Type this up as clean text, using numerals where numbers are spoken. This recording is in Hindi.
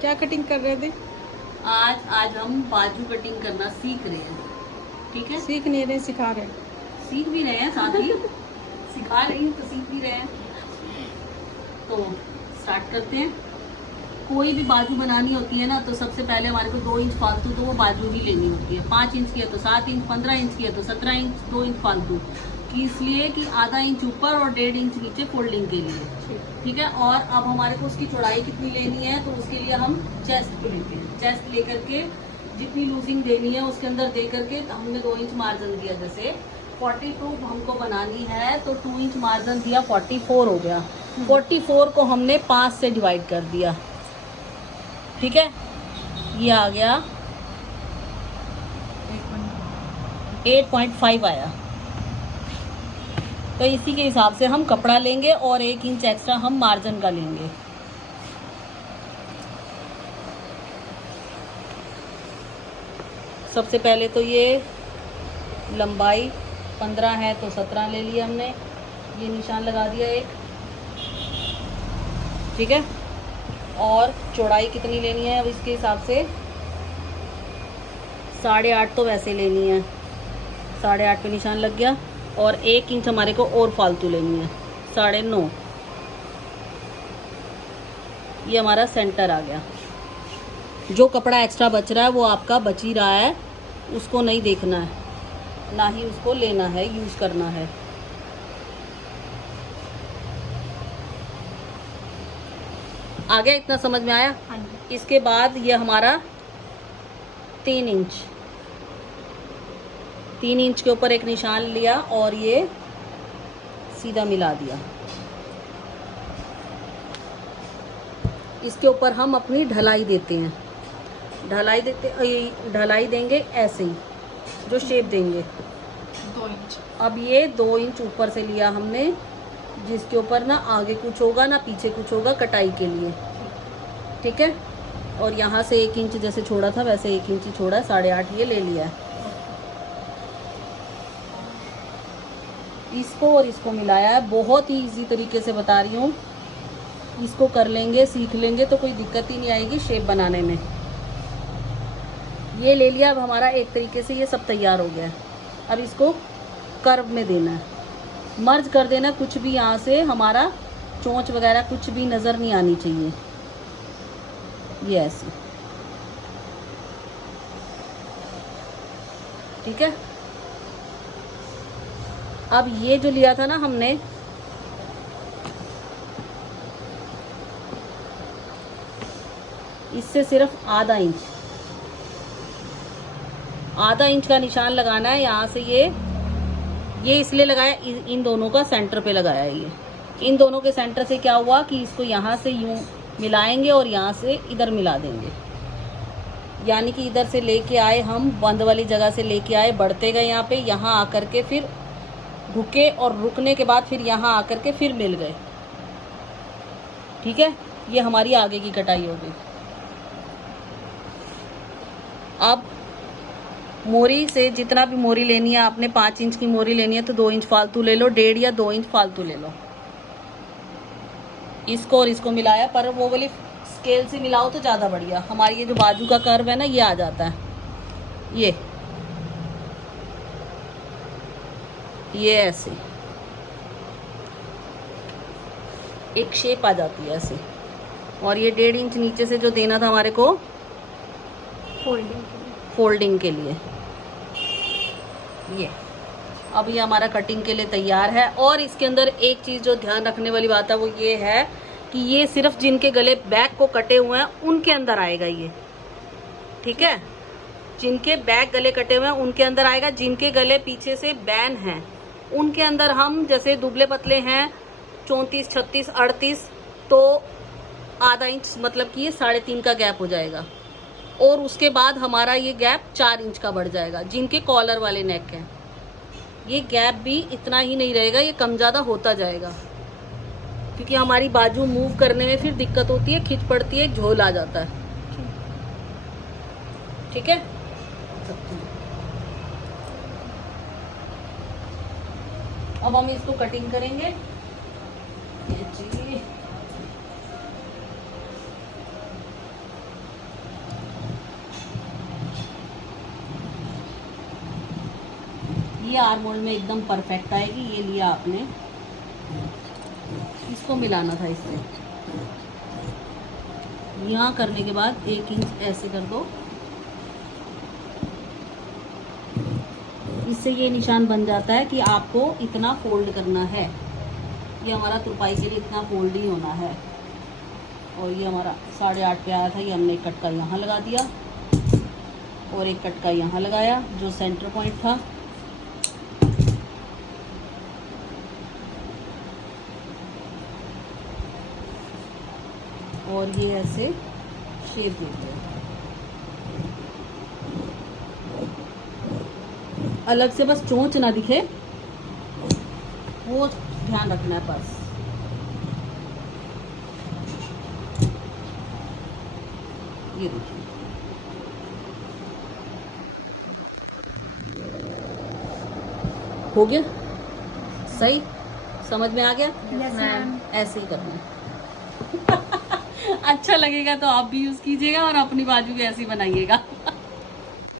क्या कटिंग कर रहे थे? आज हम बाजू कटिंग करना सीख रहे हैं। ठीक है, सीख नहीं रहे, सिखा रहे। सीख भी रहे हैं साथ ही सिखा रही हूँ तो सीख भी रहे हैं। तो स्टार्ट करते हैं। कोई भी बाजू बनानी होती है ना, तो सबसे पहले हमारे को 2 इंच फालतू तो वो बाजू ही लेनी होती है। 5 इंच की है तो 7 इंच, 15 इंच की है तो 17 इंच, 2 इंच फालतू कि इसलिए कि आधा इंच ऊपर और 1.5 इंच नीचे फोल्डिंग के लिए। ठीक है, और अब हमारे को उसकी चौड़ाई कितनी लेनी है, तो उसके लिए हम चेस्ट को लेते हैं। चेस्ट लेकर के जितनी लूजिंग देनी है उसके अंदर दे करके हमने 2 इंच मार्जिन दिया। जैसे 42 हमको बनानी है तो 2 इंच मार्जिन दिया, 44 हो गया। 44 को हमने 5 से डिवाइड कर दिया। ठीक है, ये आ गया 8.5 आया। तो इसी के हिसाब से हम कपड़ा लेंगे और 1 इंच एक्स्ट्रा हम मार्जिन का लेंगे। सबसे पहले तो ये लंबाई 15 है तो 17 ले लिया हमने, ये निशान लगा दिया एक। ठीक है, और चौड़ाई कितनी लेनी है अब इसके हिसाब से 8.5 तो वैसे लेनी है, 8.5 पे निशान लग गया। और 1 इंच हमारे को और फालतू लेनी है, 9.5। ये हमारा सेंटर आ गया। जो कपड़ा एक्स्ट्रा बच रहा है वो आपका बच ही रहा है, उसको नहीं देखना है, ना ही उसको लेना है, यूज़ करना है। आ गया, इतना समझ में आया? हाँ जी। इसके बाद ये हमारा 3 इंच, 3 इंच के ऊपर एक निशान लिया और ये सीधा मिला दिया। इसके ऊपर हम अपनी ढलाई देते हैं। ढलाई देंगे ऐसे ही, जो शेप देंगे 2 इंच। अब ये 2 इंच ऊपर से लिया हमने, जिसके ऊपर ना आगे कुछ होगा ना पीछे कुछ होगा कटाई के लिए। ठीक है, और यहाँ से 1 इंच जैसे छोड़ा था वैसे 1 इंच ही छोड़ा है, 8.5 ये ले लिया है। इसको और इसको मिलाया है। बहुत ही इजी तरीके से बता रही हूँ, इसको कर लेंगे, सीख लेंगे तो कोई दिक्कत ही नहीं आएगी शेप बनाने में। ये ले लिया। अब हमारा एक तरीके से ये सब तैयार हो गया है। अब इसको कर्व में देना है, मर्ज कर देना। कुछ भी यहाँ से हमारा चोंच वगैरह कुछ भी नज़र नहीं आनी चाहिए, ये ऐसे। ठीक है, अब ये जो लिया था ना हमने, इससे सिर्फ आधा इंच का निशान लगाना है। यहाँ से ये इसलिए लगाया, इन दोनों का सेंटर पे लगाया है। ये इन दोनों के सेंटर से क्या हुआ कि इसको यहाँ से यूं मिलाएंगे और यहाँ से इधर मिला देंगे। यानी कि इधर से लेके आए हम, बंद वाली जगह से लेके आए, बढ़ते गए यहाँ पे, यहाँ आकर के फिर रुके और रुकने के बाद फिर यहाँ आकर के फिर मिल गए। ठीक है, ये हमारी आगे की कटाई हो गई। अब मोरी से जितना भी मोरी लेनी है आपने, 5 इंच की मोरी लेनी है तो 2 इंच फालतू ले लो, 1.5 या 2 इंच फालतू ले लो। इसको और इसको मिलाया, पर वो वाली स्केल से मिलाओ तो ज़्यादा बढ़िया। हमारी ये जो बाजू का कर्व है ना, ये आ जाता है, ये ऐसे एक शेप आ जाती है ऐसे। और ये 1.5 इंच नीचे से जो देना था हमारे को फोल्डिंग के लिए, ये अब ये हमारा कटिंग के लिए तैयार है। और इसके अंदर एक चीज़ जो ध्यान रखने वाली बात है वो ये है कि ये सिर्फ जिनके गले बैक को कटे हुए हैं उनके अंदर आएगा ये। ठीक है, जिनके बैक गले कटे हुए हैं उनके अंदर आएगा। जिनके गले पीछे से बैन हैं उनके अंदर हम, जैसे दुबले पतले हैं 34, 36, 38, तो आधा इंच मतलब कि ये 3.5 का गैप हो जाएगा। और उसके बाद हमारा ये गैप 4 इंच का बढ़ जाएगा। जिनके कॉलर वाले नेक हैं ये गैप भी इतना ही नहीं रहेगा, ये कम ज़्यादा होता जाएगा, क्योंकि हमारी बाजू मूव करने में फिर दिक्कत होती है, खिंच पड़ती है, झोल आ जाता है। ठीक है, अब हम इसको कटिंग करेंगे। ये ये आर्म होल में एकदम परफेक्ट आएगी। ये लिया आपने, इसको मिलाना था इससे। यहाँ करने के बाद 1 इंच ऐसे कर दो, इससे ये निशान बन जाता है कि आपको इतना फोल्ड करना है। ये हमारा तुरपाई के लिए इतना फोल्ड ही होना है। और ये हमारा 8.5 पे आया था, ये हमने एक कटका यहाँ लगा दिया और एक कटका यहाँ लगाया जो सेंटर पॉइंट था। और ये ऐसे शेप देते हैं। अलग से बस चोंच ना दिखे, वो ध्यान रखना है बस। ये देखिए, हो गया सही, समझ में आ गया। ऐसे ही करना है। अच्छा लगेगा तो आप भी यूज कीजिएगा और अपनी बाजू भी ऐसे ही बनाइएगा।